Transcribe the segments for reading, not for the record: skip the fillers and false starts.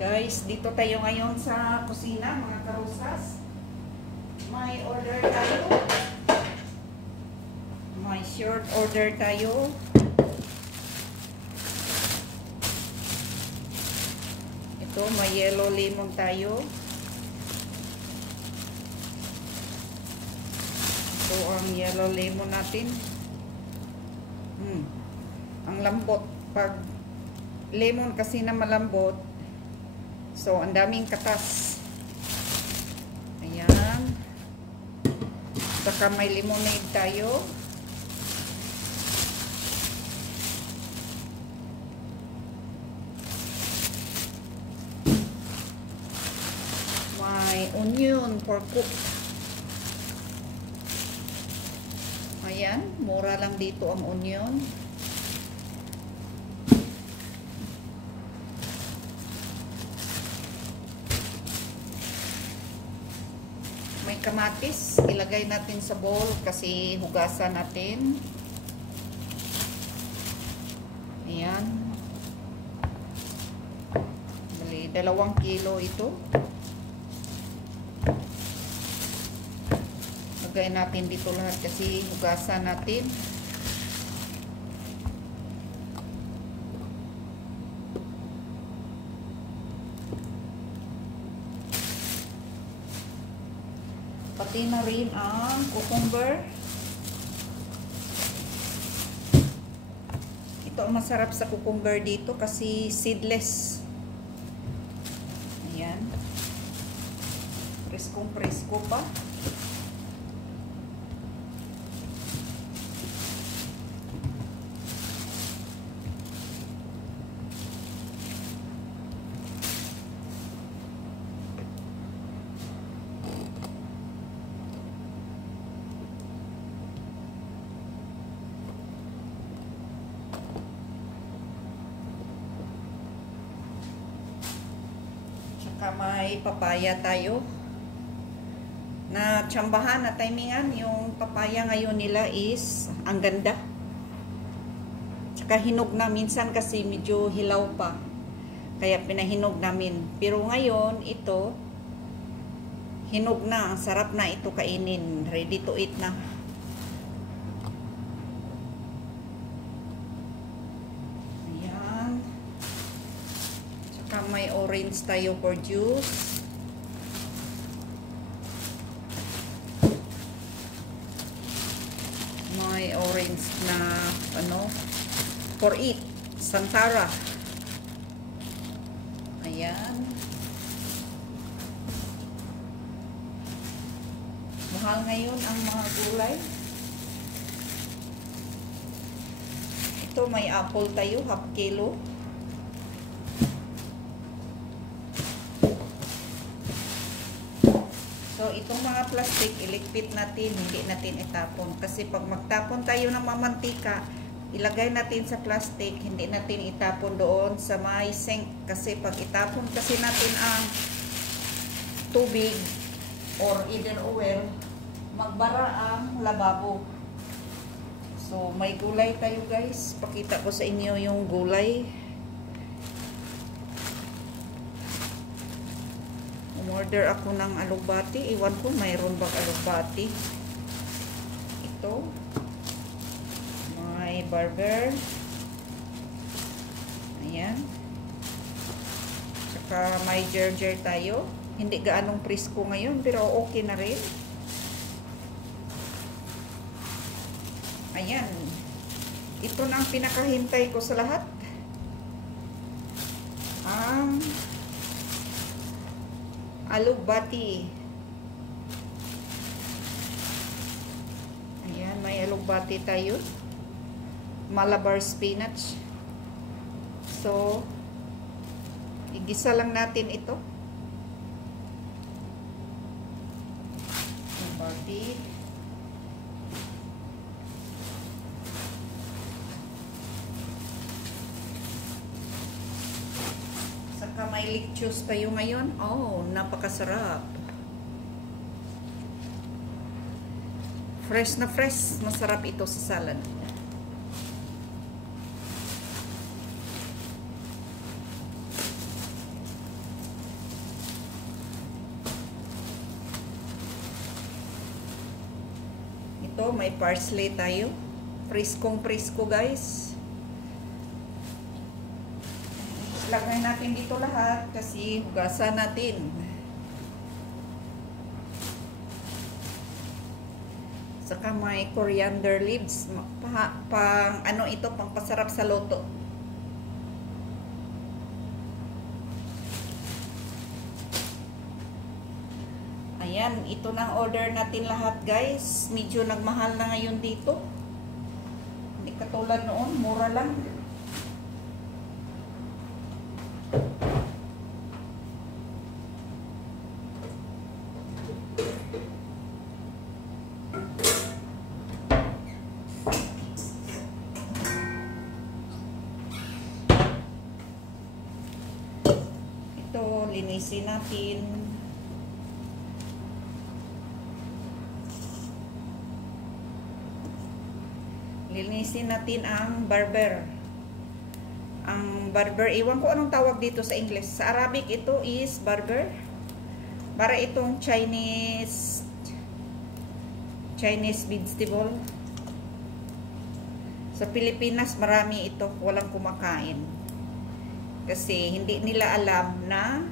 Guys, dito tayo ngayon sa kusina, mga karusas. May order tayo. May short order tayo. Ito, may yellow lemon tayo. Ito ang yellow lemon natin. Ang lambot. Pag lemon kasi na malambot, so ang daming katas. Ayan. Saka may lemonade tayo. May onion for cook. Ayan, mura lang dito ang onion. May kamatis, ilagay natin sa bowl kasi hugasan natin. Ayan. Bali, 2 kilo ito. Lagay natin dito lahat kasi hugasan natin. Pati na rin ang cucumber. Ito ang masarap sa cucumber dito kasi seedless. Ayan. Preskong-presko pa. May papaya tayo na tsambahan na timingan. Yung papaya ngayon nila is ang ganda, tsaka hinog na. Minsan kasi medyo hilaw pa kaya pinahinog namin, pero ngayon ito hinog na. Ang sarap na ito kainin, ready to eat na. May orange tayo for juice. May orange na for eat, Santara. Ayan. Mahal ngayon ang mga gulay. Ito may apple tayo, 1/2 kilo. So, itong mga plastic, iligpit natin, hindi natin itapon. Kasi pag magtapon tayo ng mamantika, ilagay natin sa plastic, hindi natin itapon doon sa may sink. Kasi pag itapon kasi natin ang tubig or either oil, magbara ang lababo. So, may gulay tayo guys. Pakita ko sa inyo yung gulay. Order ako ng alugbati. Iwan ko, mayroon bang alugbati. Ito. May burger. Ayan. Tsaka may gerger tayo. Hindi gaanong presko ngayon, pero okay na rin. Ayan. Ito na ang pinakahintay ko sa lahat. Alugbati. Ayan, may alugbati tayo. Malabar spinach. So, igisa lang natin ito. Alugbati. May lettuce tayo ngayon. Oh, napakasarap. Fresh na fresh. Masarap ito sa salad. ito, may parsley tayo. Priskong-prisko guys. Lagay natin dito lahat kasi hugasan natin. Saka may coriander leaves. Pang ano ito, pang pasarap sa luto. Ayan, ito nang order natin lahat guys. Medyo nagmahal na ngayon dito. Hindi katulad noon, mura lang. Ito, linisin natin. Linisin natin ang barber. Ang barber, iwan ko anong tawag dito sa English. Sa Arabic, ito is barber. Para itong Chinese vegetable. Sa Pilipinas, marami ito. Walang kumakain. Kasi hindi nila alam na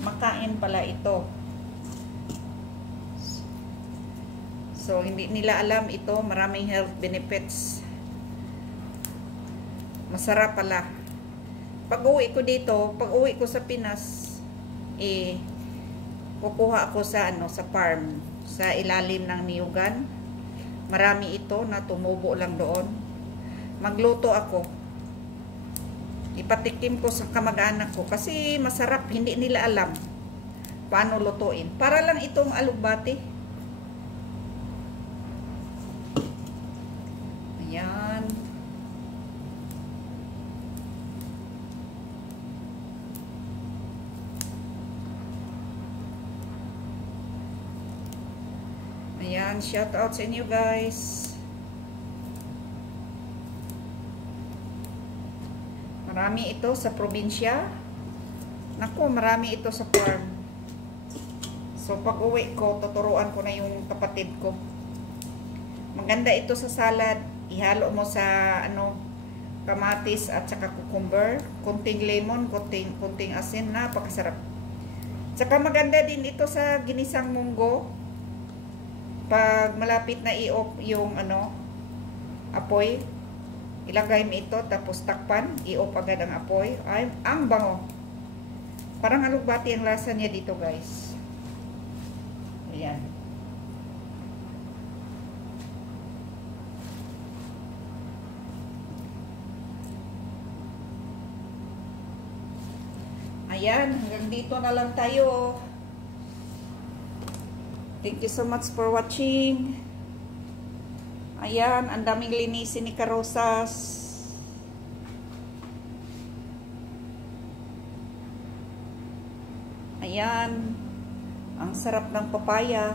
makain pala ito. So, hindi nila alam ito, maraming health benefits. Masarap pala. Pag-uwi ko dito, pag-uwi ko sa Pinas, kukuha ako sa sa farm, sa ilalim ng niyugan. Marami ito na tumubo lang doon. Magluto ako. Ipatikim ko sa kamag-anak ko kasi masarap, hindi nila alam paano lutuin. Para lang itong alugbati. Ayan. Ayan, shout out sa inyo guys. Marami ito sa probinsya. Naku, marami ito sa farm. So, pag uwi ko, tuturuan ko na yung kapatid ko. Maganda ito sa salad. Ihalo mo sa kamatis at saka cucumber, kunting lemon, kunting asin, napakasarap. Saka maganda din ito sa ginisang munggo. Pag malapit na i-off yung apoy, ilagay mo ito tapos takpan, i-off agad ang apoy. Ay, ang bango. Parang alugbati ang lasa niya dito, guys. Ayan. Ayan, hanggang dito na lang tayo. Thank you so much for watching. Ayan, ang daming linisin ni Karosas. Ayan, ang sarap ng papaya.